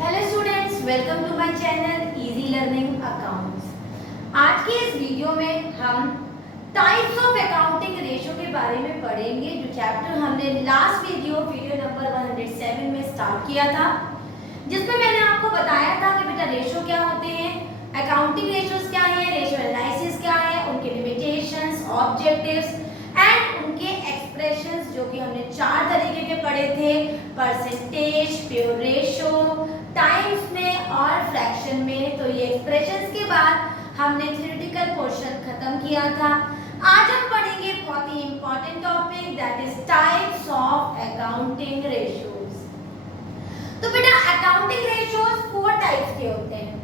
Hello students, welcome to my channel easy learning accounts. आज के इस वीडियो में हम टाइप्स ऑफ अकाउंटिंग रेशियो के बारे में पढ़ेंगे, जो चैप्टर हमने लास्ट वीडियो नंबर 107 में स्टार्ट किया था, जिसमें मैंने आपको बताया था कि बेटा रेशियो क्या होते हैं, अकाउंटिंग रेशियोज क्या है, रेशियो एनालिसिस क्या है, उनके लिमिटेशंस, ऑब्जेक्टिव्स एंड उनके एक्सप्रेशंस, जो कि हमने 4 तरीके के पढ़े थे, परसेंटेज, प्योर रेशियो, टाइम्स में और फ्रैक्शन में। तो ये एक्सप्रेशंस के बाद हमने थ्योरेटिकल पोर्शन खत्म किया था। आज हम पढ़ेंगे बहुत ही important topic, that is types of accounting ratios. तो बेटा अकाउंटिंग रेशियोज 4 टाइप्स के होते हैं।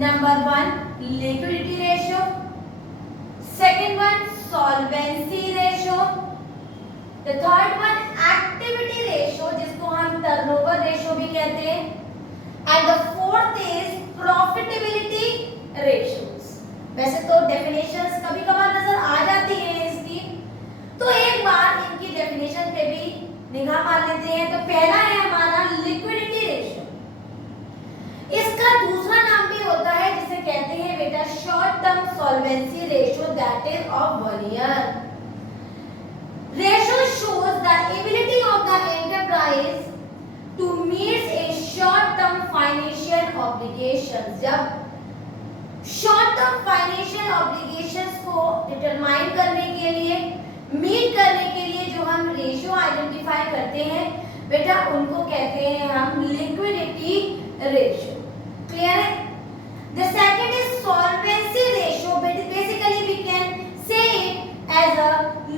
Number 1 liquidity ratio, second one solvency ratio, the third one activity ratio, जिसको हम टर्नओवर रेशियो भी कहते हैं, and the fourth is profitability ratios. वैसे तो डेफिनेशंस कभी कभार नजर आ जाती है इसकी, तो एक बार इनकी डेफिनेशन पे भी निगाह मार लेते हैं। तो पहला है हमारा लिक्विडिटी रेशियो। इसका दूसरा नाम भी होता है जिसे कहते हैं बेटा short term solvency ratio, that is of 1 year. Ratio shows the ability of the enterprise to meet a short term financial obligations. जब शॉर्ट टर्म फाइनेंशियल ऑब्लिगेशंस को डिटरमाइन करने के लिए, मीट करने के लिए जो हम रेशियो आइडेंटिफाई करते हैं बेटा, उनको कहते हैं हम लिक्विडिटी रेशियो। क्लियर है? The second is solvency ratio. Basically we can say it as a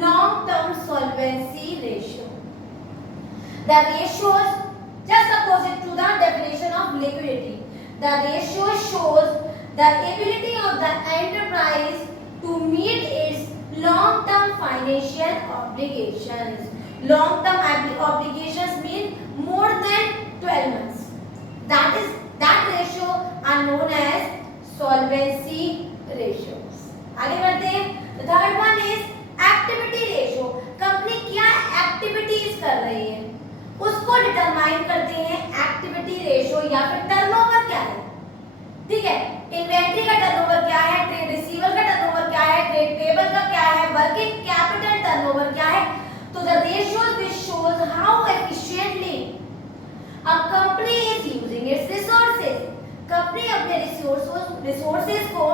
long term solvency ratio. The ratios just opposite to the definition of liquidity. The ratio shows the ability of the enterprise to meet its long-term financial obligations. Long-term obligations mean more than 12 months. That ratio are known as solvency ratios. आगे बढ़ते हैं। The third one is activity ratio. Company क्या activities कर रही है उसको determine करते हैं एक्टिविटी रेशियो या फिर टर्नओवर क्या है। ठीक है, इन्वेंट्री का टर्नओवर क्या है, ट्रेड रिसीवेबल का टर्नओवर क्या है, ट्रेड पेबल का क्या है, वर्किंग कैपिटल टर्नओवर क्या है। तो the ratios which shows how efficiently a company is using its resources. Company अपने रिसोर्सेज को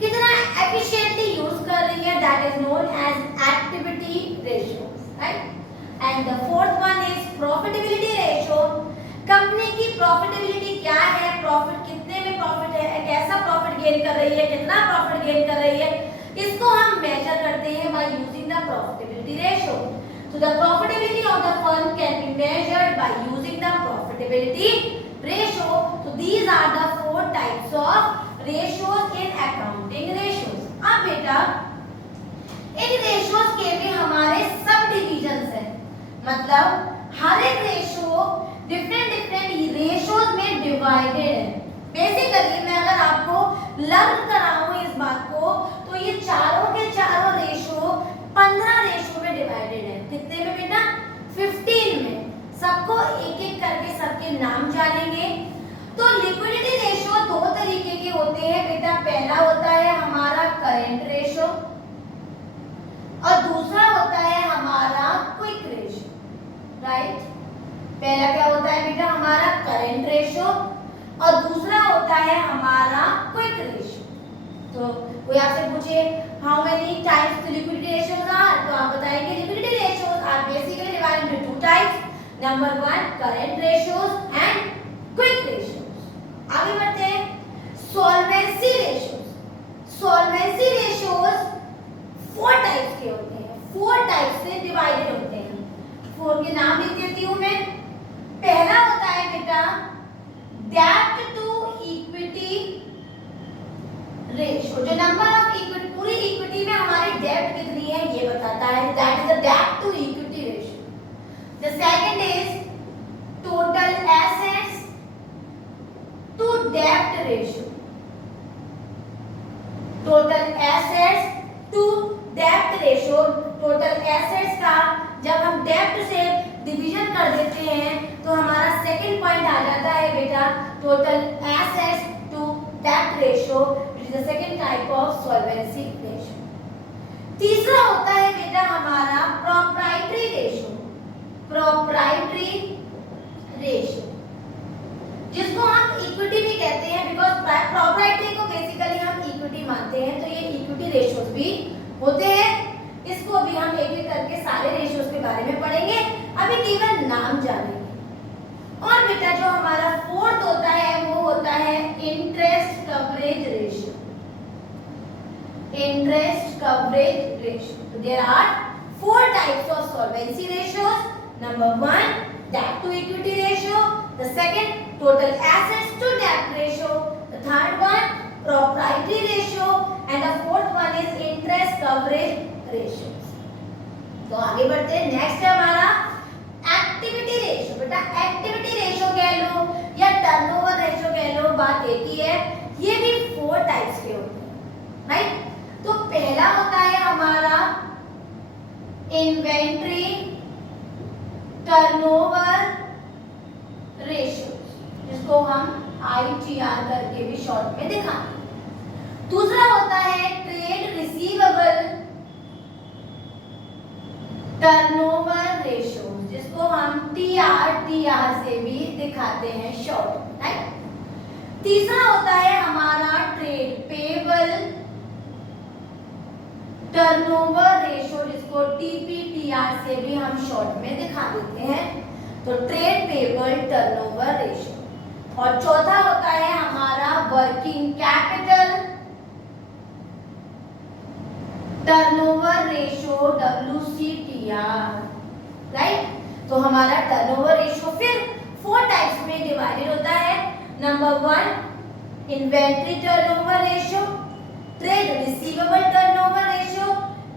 कितना एफिशिएंटली यूज कर रही है, that is known as activity ratios, right. And the fourth one is profitability ratio. कंपनी की प्रॉफिटेबिलिटी क्या है, प्रॉफिट कितने में प्रॉफिट है, कैसा प्रॉफिट गेन कर रही है, कितना प्रॉफिट गेन कर रही है, इसको हम मेजर करते हैं by using the profitability ratio. So the profitability of the firm can be measured by using the profitability ratio. So these are the 4 types of ratios in accounting ratios. अब बेटा इन ratios के भी हमारे सब divisions हैं, मतलब हर एक ratio different ratios में डिवाइडेड है। बेसिकली मैं अगर आपको लर्न कराऊं इस बात को, तो ये चारों के चारों रेशियो 15 रेशियो में डिवाइडेड है। कितने में बेटा? 15 में। सबको एक एक करके सबके नाम जानेंगे। तो लिक्विडिटी रेशियो 2 तरीके के होते हैं बेटा। पहला होता है हमारा करंट रेशियो और दूसरा होता है हमारा क्विक रेशियो, राइट। पहला क्या होता है बेटा? हमारा करंट रेशियो और दूसरा होता है हमारा क्विक रेशियो। तो कोई आपसे पूछे how many types liquidity ratios are, तो आप बताएंगे liquidity ratios are basically divided into 2 types, number 1 current ratios and quick ratios. आगे बढ़ते हैं। Solvency ratios. Solvency ratios 4 types के होते हैं, 4 टाइप्स से डिवाइडेड होते हैं। 4 के नाम लिख देती हूं मैं। पहला होता है बेटा डेब्ट टू इक्विटी रेशियो, जो नंबर ऑफ इक्विटी, पूरी इक्विटी में हमारी डेब्ट कितनी है ये बताता है, दैट इज द डेब्ट to equity ratio. The second is total assets to डेब्ट रेशियो। टोटल एसेट्स टू डेब्ट रेशियो, टोटल एसेट्स का जब हम डेब्ट से डिवीजन कर देते हैं तो हमारा सेकंड पॉइंट आ जाता है total assets to debt ratio, which is the second type of solvency ratio. तीसरा होता है बेटा हमारा proprietary ratio, proprietary ratio, जिसको हम इक्विटी भी कहते हैं, बिकॉज proprietary को बेसिकली हम इक्विटी मानते हैं, तो ये इक्विटी रेशियोज भी होते हैं। इसको भी हम एक एक करके सारे रेशियोज के बारे में पढ़ेंगे, अभी केवल नाम जानेंगे। और बेटा जो हमारा फोर्थ होता है वो होता है interest coverage ratio, interest coverage ratio. There are 4 types of solvency ratios. Number 1 debt to equity ratio, the second total assets to debt ratio, the third one proprietary ratio, and the fourth one is interest coverage ratio। तो आगे बढ़ते हैं। Next है हमारा activity ratio. बेटा activity ratio कह लो या turnover ratio कह लो, बात एक ही है, ये भी 4 टाइप्स के होते हैं, राइट। तो पहला होता है हमारा इन्वेंट्री टर्नओवर रेशियो, जिसको हम ITR करके भी शॉर्ट में दिखाते हैं। दूसरा होता है ट्रेड रिसीवेबल टर्नओवर रेशियो, जिसको हम TR से भी दिखाते हैं शॉर्ट में, राइट। तीसरा होता है हमारा ट्रेड पेबल टर्नओवर रेशियो, जिसको TPTR से भी हम शॉर्ट में दिखा देते हैं, तो ट्रेड पेबल टर्नओवर रेशियो। और चौथा होता है हमारा working capital turnover ratio, WCTR, right. तो हमारा टर्नओवर रेशियो फिर 4 टाइप्स में डिवाइडेड होता है। Number 1 inventory turnover ratio, trade receivable turnover ratio,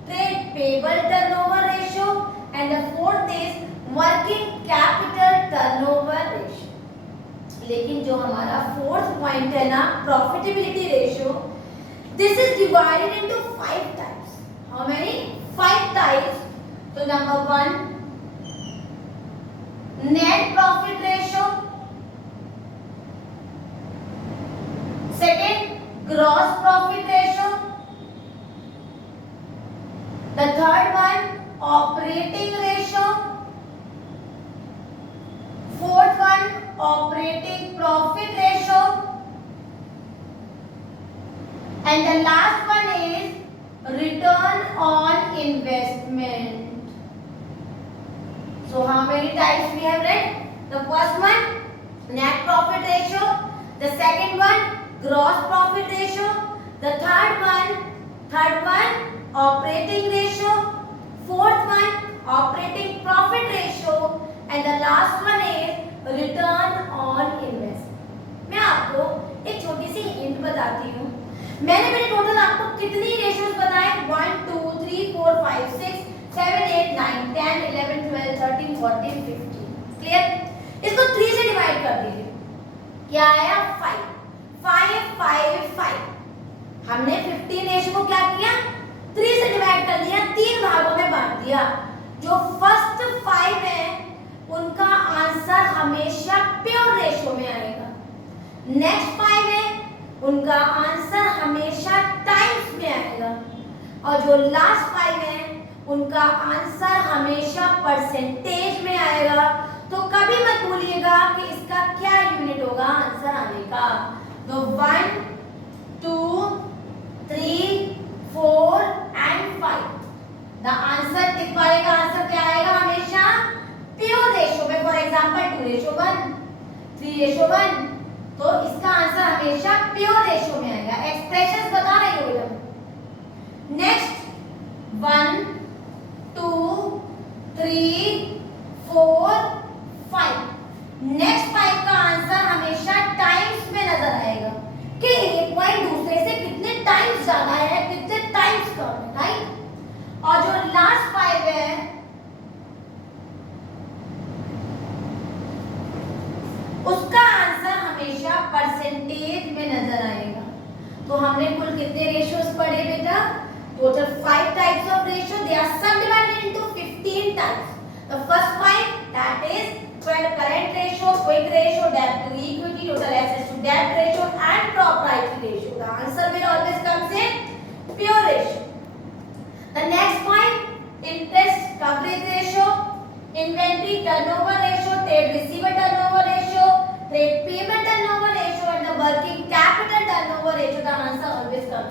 trade payable turnover ratio, and the fourth is working capital turnover ratio. लेकिन जो हमारा फोर्थ पॉइंट है ना, profitability ratio, this is divided into 5 types. How many? 5 types. तो number 1 net profit ratio, second gross profit ratio, the third one operating ratio, fourth one operating profit ratio, and the last one is return on investment. So how many types we have read? The first one net profit ratio, the second one gross profit ratio, the third one operating ratio, fourth one operating profit ratio, and the last one is return on investment. मैं आपको एक छोटी सी hint बताती हूँ। मैंने मेरे total आपको कितनी रेशियोज बताए? 1 2 3 4 5 6 7 8 9 10 11 12 13 14 15। क्लियर? इसको 3 से डिवाइड कर दीजिए, क्या आया? 5 5 5 5। हमने 15 रेशियो को क्या किया? 3 से डिवाइड कर दिया, 3 भागों में बांट दिया। जो फर्स्ट 5 है उनका आंसर हमेशा प्योर रेशियो में आएगा। नेक्स्ट 5 है उनका आंसर हमेशा टाइम्स में आएगा, और जो लास्ट 5 है उनका आंसर हमेशा परसेंटेज में आएगा। तो कभी मत भूलिएगा कि इसका क्या यूनिट होगा आंसर आने का। तो 1 2 3 4 एंड 5, द आंसर टिक वाले का आंसर क्या आएगा? हमेशा प्योर रेशियो में। फॉर एग्जांपल 2:1 3:1, तो इसका आंसर हमेशा प्योर रेशियो में आएगा। एक्सप्रेशंस बता रही हो जब। नेक्स्ट 1 2 3 4 5, नेक्स्ट 5 का आंसर हमेशा टाइम्स में नजर आएगा कि एक पॉइंट दूसरे से कितने टाइम्स ज्यादा है, कितने टाइम्स कम है, राइट। और जो लास्ट 5 है उसका आंसर हमेशा परसेंटेज में नजर आएगा। तो हमने कुल कितने रेशियोज पढ़े बेटा? Total 5 types of ratio, they are subdivided into 15 types. The first 5 that is current ratio, quick ratio, डेब्ट to equity, total asset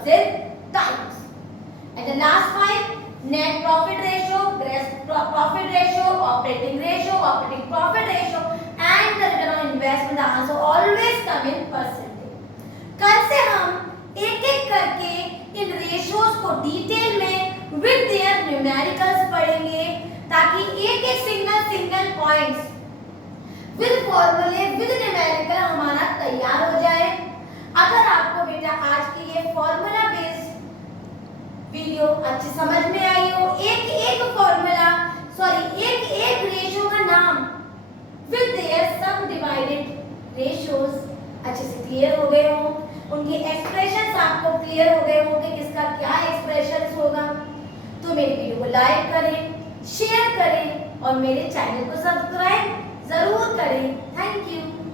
percent times. And the last 5, net profit ratio, gross profit ratio, operating profit ratio, and the return on investment. The answer always come in percentage. कल से हम एक-एक करके इन ratios को detail में with their numericals पढ़ेंगे, ताकि एक-एक सिंगल पॉइंट्स विद फॉर्मूले विद न्यूमेरिकल हमारा तैयार हो जाए। अगर आपको बेटा आज की ये फॉर्मूला बेस्ड वीडियो अच्छी समझ में आई हो, एक फॉर्मूला एक रेशियो का नाम with their some divided ratios अच्छे से क्लियर हो गए हो, उनके एक्सप्रेशंस आपको क्लियर हो गए हो कि किसका क्या एक्सप्रेशंस होगा। तो मेरी वीडियो को लाइक करें, शेयर करें और मेरे चैनल को सब्सक्राइब जरूर करें। Thank you.